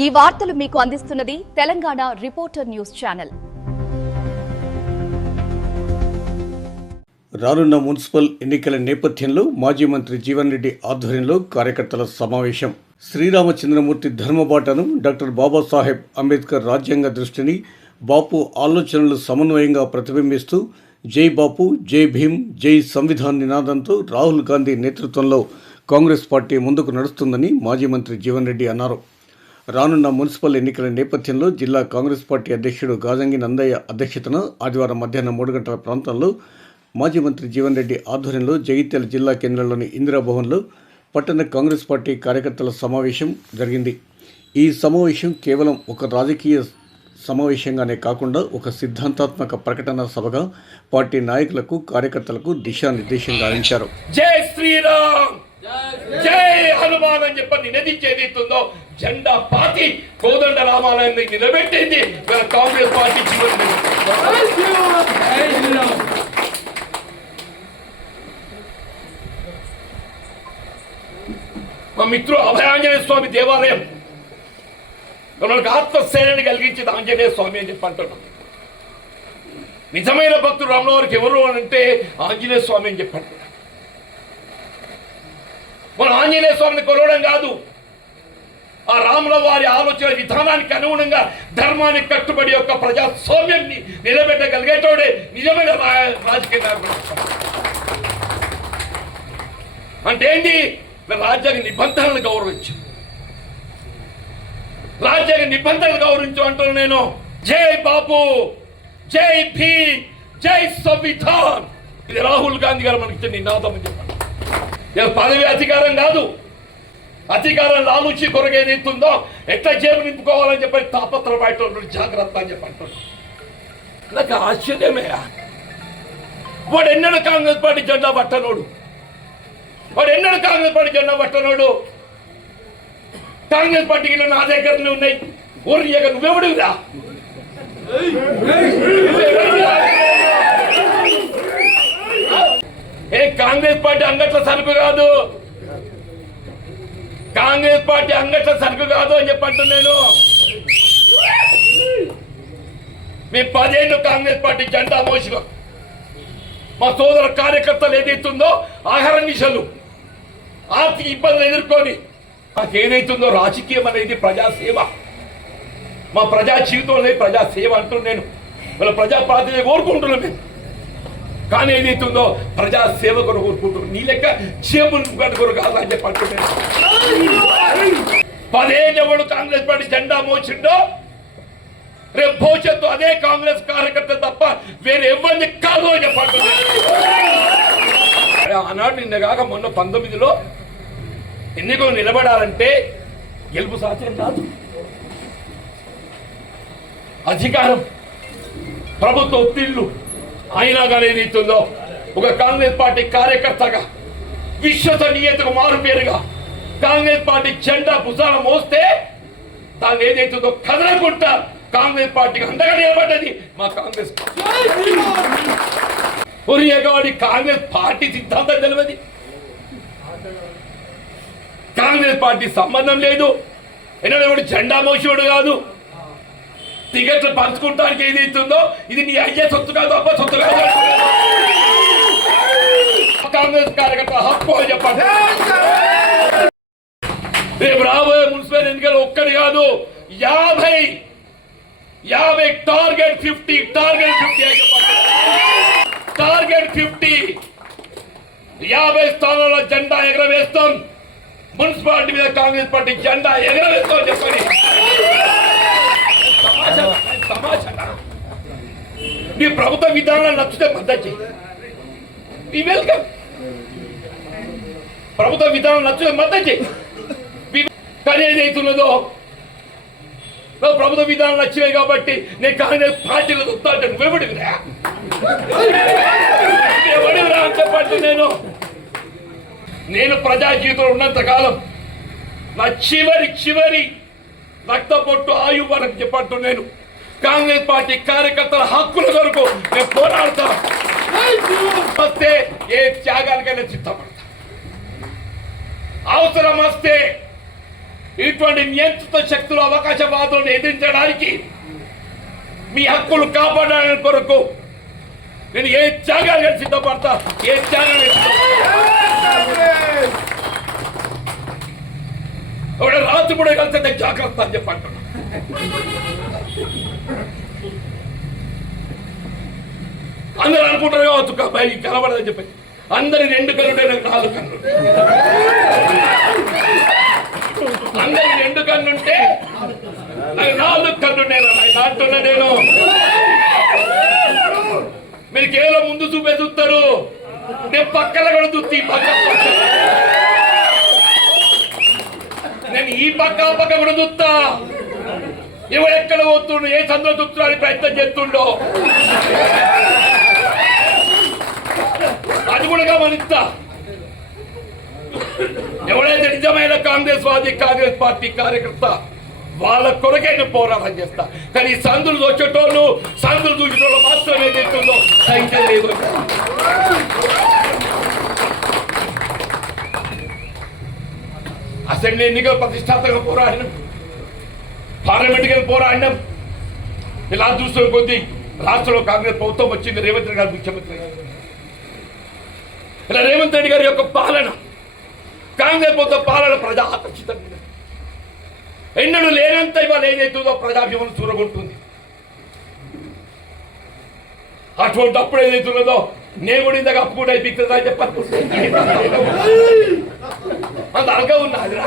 ఈ వార్తలు మీకు అందిస్తున్నది తెలంగాణ రిపోర్టర్ న్యూస్ ఛానల్. రానున్న మున్సిపల్ ఎన్నికల నేపథ్యంలో మాజీ మంత్రి జీవన్ రెడ్డి ఆధ్వర్యంలో కార్యకర్తల సమావేశం. శ్రీరామచంద్రమూర్తి ధర్మబాటను, డాక్టర్ బాబాసాహెబ్ అంబేద్కర్ రాజ్యాంగ దృష్టిని, బాపు ఆలోచనలు సమన్వయంగా ప్రతిబింబిస్తూ జై బాపు, జై భీమ్, జై సంవిధాన్ నినాదంతో రాహుల్ గాంధీ నేతృత్వంలో కాంగ్రెస్ పార్టీ ముందుకు నడుస్తుందని మాజీ మంత్రి జీవన్ రెడ్డి అన్నారు. రానున్న మున్సిపల్ ఎన్నికల నేపథ్యంలో జిల్లా కాంగ్రెస్ పార్టీ అధ్యక్షుడు గాజంగి నందయ్య అధ్యక్షతన ఆదివారం మధ్యాహ్నం 3 గంటల ప్రాంతంలో మాజీ మంత్రి జీవన్ రెడ్డి ఆధ్వర్యంలో జగిత్యాల జిల్లా కేంద్రంలోని ఇందిరాభవన్లో పట్టణ కాంగ్రెస్ పార్టీ కార్యకర్తల సమావేశం జరిగింది. ఈ సమావేశం కేవలం ఒక రాజకీయ సమావేశంగానే కాకుండా ఒక సిద్ధాంతాత్మక ప్రకటన సభగా పార్టీ నాయకులకు, కార్యకర్తలకు దిశానిర్దేశం గావించారు. జై శ్రీరామ్, జై హనుమాన్ అని చెప్పి నినదించేది ఉందో జెండా పార్టీ కోదండ రామాలయాన్ని నిలబెట్టింది కాంగ్రెస్ పార్టీ. మా మిత్రుడు అభయాంజనేయ స్వామి దేవాలయం మనకు ఆత్మశైలిని కలిగించింది ఆంజనేయ స్వామి అని చెప్పి అంటున్నాం. నిజమైన భక్తుడు రాములవారికి ఎవరు అని అంటే ఆంజనేయ స్వామి అని చెప్పి అంటున్నాం. మనం ఆంజనేయ స్వామిని కొలవడం కాదు, ఆ రాముల వారి ఆలోచన విధానానికి అనుగుణంగా ధర్మానికి కట్టుబడి యొక్క ప్రజాస్వామ్యాన్ని నిలబెట్టగలిగేటోడే నిజమైన రాజకీయ నాయకుడు. అంటే ఏంటి? రాజ్యాంగ నిబంధనలను గౌరవించు, రాజ్యాంగ నిబంధనలు గౌరవించు అంటున్నాను నేను. జై బాపు, జై భీమ్, జై సంవిధాన్. ఇది రాహుల్ గాంధీ గారు మనకి ఇచ్చిన నినాదం అని చెప్పండి. పదవి అధికారం కాదు, అధికారం లాలూచి కొరగా ఏదైతుందో ఎట్లా జేబు నింపుకోవాలని చెప్పి తాపత్ర బయట జాగ్రత్త అని చెప్పి అంటున్నాడు. నాకు ఆశ్చర్యమే. వాడు ఎన్నడూ కాంగ్రెస్ పార్టీ జెండా పట్టనోడు, వాడు ఎన్నడూ కాంగ్రెస్ పార్టీ జెండా పట్టనోడు. కాంగ్రెస్ పార్టీకి నా దగ్గరనే ఉన్నాయి. ఊరిగా నువ్వెవడురా? కాంగ్రెస్ పార్టీ అంగట్ల సరుకు కాదు, కాంగ్రెస్ పార్టీ అంగట్ల సరుకు కాదు అని చెప్పంటు నేను. మేము 10 ఏళ్ళు కాంగ్రెస్ పార్టీ జెండా మోసినాం. మా సోదర కార్యకర్తలు ఏదైతుందో ఆహార నిశలు ఆర్థిక ఇబ్బందులు ఎదుర్కొని మాకేదైతుందో రాజకీయం అనేది ప్రజాసేవ, మా ప్రజా జీవితంలో ప్రజాసేవ అంటున్నాను నేను. వాళ్ళ ప్రజా ప్రాతినిధ్యం కోరుకుంటున్నాం మేము. కానీ ఏదైతుందో ప్రజాసేవ కొరకు కోరుకుంటున్నాం. నీ లెక్క చేపలు కొరకు కాదు అని చెప్పి అంటున్నాను. 10 ఏళ్ళు ఎవడు కాంగ్రెస్ పార్టీ జెండా మోచిండో రేపు భవిష్యత్తు అదే కాంగ్రెస్ కార్యకర్త తప్ప వేరే ఎవరిని కాదు అని చెప్పంటున్నాను. ఆనాడు నిన్న కాక మొన్న 19లో ఎన్నికలు నిలబడాలంటే గెలుపు సాధ్యం కాదు. అధికారం, ప్రభుత్వ ఒత్తిళ్లు అయినా కానీ ఏదైతుందో ఒక కాంగ్రెస్ పార్టీ కార్యకర్తగా విశ్వసనీయతకు మారుపేరుగా కాంగ్రెస్ పార్టీ జెండా భుజాన మోస్తే దాన్ని ఏదైతుందో కదలకుండా కాంగ్రెస్ పార్టీకి అండగా నిలబడ్డది మా కాంగ్రెస్. కాంగ్రెస్ పార్టీ సిద్ధాంతం తెలియదు, కాంగ్రెస్ పార్టీ సంబంధం లేదు. ఎన్నడెవడు జెండా మోసేవాడు కాదు. టికెట్లు పంచుకుంటానికి ఏదైతుందో ఇది నీ అయ్యే సొత్తు కాదు, అబ్బా సొత్తు కాదు. కాంగ్రెస్ కార్యకర్త హక్కు అని చెప్పండి. రేపు రాబోయే మున్సిపల్ ఎన్నికలు ఒక్కటి కాదు, 50 టార్గెట్ 50 టార్గెట్ 50 అని చెప్పండి. టార్గెట్ 50, 50 స్థానాల్లో జెండా ఎగరవేస్తాం. మున్సిపాలిటీ మీద కాంగ్రెస్ పార్టీ జెండా ఎగరవేస్తాం చెప్పండి. సమాచారం నీ ప్రభుత్వ విధానాలు నచ్చితే మద్దతు చేయి, వెల్కమ్. ప్రభుత్వ విధానం నచ్చితే మద్దతు చేయి. కానీ ఏదైతున్నదో ప్రభుత్వ విధానం నచ్చినాయి కాబట్టి నేను కాంగ్రెస్ పార్టీలో చూస్తా అంటే నువ్వెవడివిరా అని చెప్పండి. నేను ప్రజా జీవితంలో ఉన్నంత కాలం నా చివరి రక్త పొట్టు ఆయు వరకు చెప్పట్టు నేను కాంగ్రెస్ పార్టీ కార్యకర్తల హక్కుల కొరకు నేను పోరాడతా. వస్తే ఏ త్యాగానికైనా సిద్ధపడతా. అవసరం వస్తే ఇటువంటి నియంత్రిత శక్తులు అవకాశవాదులను ఎదిరించడానికి మీ హక్కులు కాపాడడానికి కొరకు నేను ఏ త్యాగాలు సిద్ధపడతా, ఏ త్యాగాలు ఒక రాత్రి కూడా కలిసి జాగ్రత్త అని చెప్పి అంటున్నా. అందరూ అనుకుంటారు కావచ్చు బయటికి కనబడదని చెప్పి. అందరి 2 కన్నుంటే నాకు 4 కన్నులు, అందరి 2 కన్నుంటే నాకు 4 కన్నుండే అంటున్నా నేను. మీరు కేవలం ముందు చూపే చూస్తారు, నేను పక్కన కూడా చూస్తే ఈ పక్క నేను ఈ పక్క కూడా చూస్తా. ఎవరు ఎక్కడ పోతుండో, ఏ సందులో చూస్తున్నాడని ప్రయత్నం చేస్తుండో అది కూడా గమనిస్తా. ఎవరైతే నిజమైన కాంగ్రెస్ వాది, కాంగ్రెస్ పార్టీ కార్యకర్త, వాళ్ళ కొరకే నేను పోరాటం చేస్తా. కానీ సందులు వచ్చేటోళ్ళు, సందులు చూసేటోళ్ళు మాత్రం ఏదైతుందో సైతం లేదు. అసెంబ్లీ ఎన్నికలు ప్రతిష్టాత్మకంగా పోరాడినాం, పార్లమెంట్కి పోరాడినాం. ఇలా చూస్తున్న కొద్దీ రాష్ట్రంలో కాంగ్రెస్ ప్రభుత్వం వచ్చింది, రేవంత్ రెడ్డి గారు ముఖ్యమంత్రి. ఇలా రేవంత్ రెడ్డి గారి యొక్క పాలన, కాంగ్రెస్ ప్రభుత్వ పాలన ప్రజా ఆకర్షితంగా ఎన్నడూ లేనంత ఇవాళ ఏదైతుందో ప్రజాభిమానం చూరగొంటుంది. అటువంటి అప్పుడు ఏదైతున్నదో నేను కూడా ఇందాక అప్పు కూడా అయిపోతుందా అని చెప్పాను. అంత అలగా ఉన్నదిరా.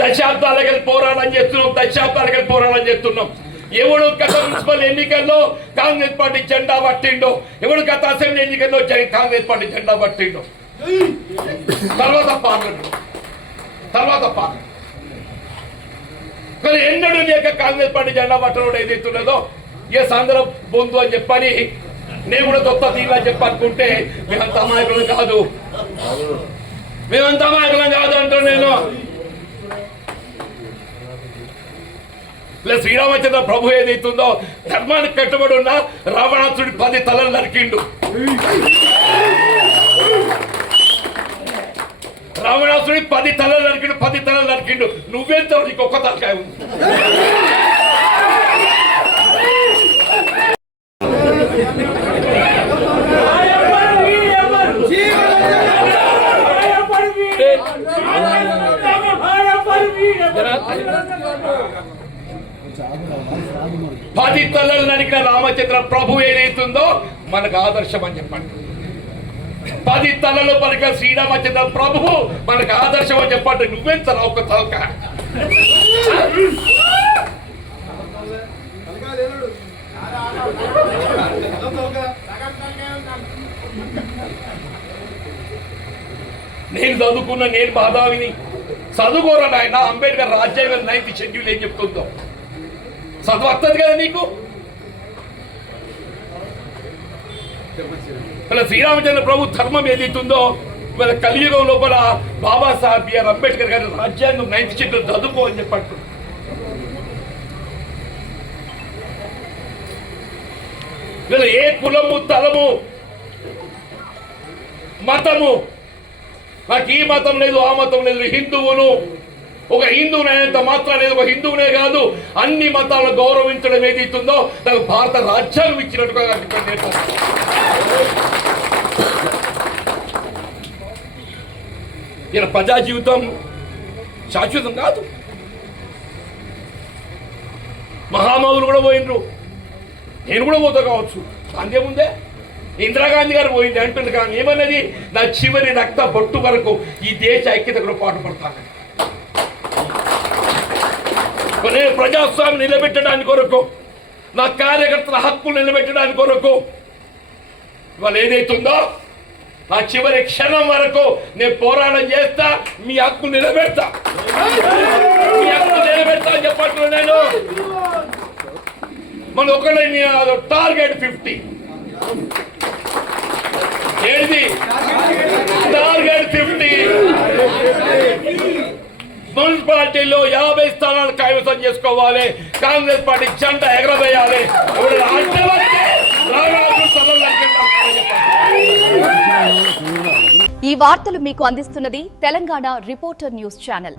దశాబ్దాలకి పోరాటం చేస్తున్నాం. ఎవడు గత మున్సిపల్ ఎన్నికల్లో కాంగ్రెస్ పార్టీ జెండా పట్టిండో, ఎవడు గత అసెంబ్లీ ఎన్నికల్లో కాంగ్రెస్ పార్టీ జెండా పట్టిండో, తర్వాత పార్లమెంట్ కానీ ఎన్నడూ లేక కాంగ్రెస్ పార్టీ జెండా పట్టడం ఏదైతున్నదో ఏ సందర్భం బొందు అని చెప్పని నేను కూడా కొత్త తీరా చెప్పనుకుంటే మేమంత అమాయకులం కాదు, అంటూ నేను. ఇలా శ్రీరామచంద్ర ప్రభు ఏదైతుందో ధర్మానికి కట్టుబడి ఉన్న రావణాసుడి 10 తలలు నరికిండు. రావణాసుడి 10 తలలు నరికిండు. నువ్వెంత నీకు ఒక్క తలకాయ ఉంది. పది తలలు నరికిన రామచంద్ర ప్రభు ఏదైతుందో మనకు ఆదర్శం అని చెప్పండి. 10 తలలు పలికిన శ్రీరామచంద్ర ప్రభువు మనకు ఆదర్శం అని చెప్పండి. నువ్వెంత ఒక తలక. నేను చదువుకున్న, నేను బాధావిని చదువుకోరా నాయన. అంబేద్కర్ రాజ్యాంగం 9th షెడ్యూల్ ఏం చెప్తుందో చదువు వస్తుంది కదా నీకు. శ్రీరామచంద్ర ప్రభు ధర్మం ఏదైతుందో మన కలియుగం లోపల బాబాసాహెబ్ బిఆర్ అంబేద్కర్ గారి రాజ్యాంగం 9th షెడ్యూల్ చదువుకో అని చెప్పండి. ఏ కులము, తలము, మతము, నాకు ఈ మతం లేదు, ఆ మతం లేదు, హిందువును, ఒక హిందువునైనంత మాత్రం లేదు, ఒక హిందువునే కాదు అన్ని మతాలను గౌరవించడం ఏదైతుందో నాకు భారత రాజ్యాంగం ఇచ్చినట్టుగా ఇలా ప్రజా జీవితం శాశ్వతం కాదు. మహామహులు కూడా పోయినరు, నేను కూడా పోతా కావచ్చు, అంతేముందే. ఇందిరాగాంధీ గారు పోయింది అంటుంది. కానీ ఏమన్నది, నా చివరి రక్త బొట్టు వరకు ఈ దేశ ఐక్యత కూడా పాటుపడతాను. నేను ప్రజాస్వామ్యం నిలబెట్టడానికి కొరకు, నా కార్యకర్తల హక్కులు నిలబెట్టడానికి కొరకు ఇవాళ ఏదైతుందో నా చివరి క్షణం వరకు నేను పోరాటం చేస్తా. మీ హక్కు నిలబెడతా, మీ హక్కు నిలబెడతా అని చెప్పట్లేదు నేను. మన ఒకళ్ళ టార్గెట్ 50 ఏది టార్గెట్ 50. మున్సిపాలిటీలో 50 స్థానాలు కైవసం చేసుకోవాలి. కాంగ్రెస్ పార్టీ జెండా ఎగరవేయాలి. ఈ వార్తలు మీకు అందిస్తున్నది తెలంగాణ రిపోర్టర్ న్యూస్ ఛానల్.